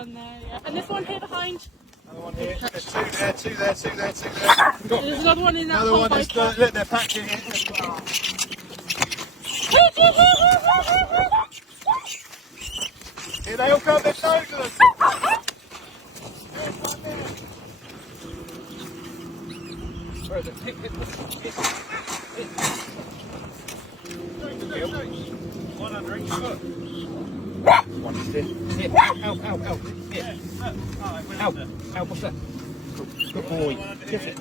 one there, yeah. And this one here behind. Another one here. There's two there, two there, two there, two there. There's another one in that Another hole one. by Look, they're patching it. Here they all come, there's loads of them. Where is it? Hit. One under each foot. One is here. Here, help. Here. Help, what's that? Good boy. Kiss it.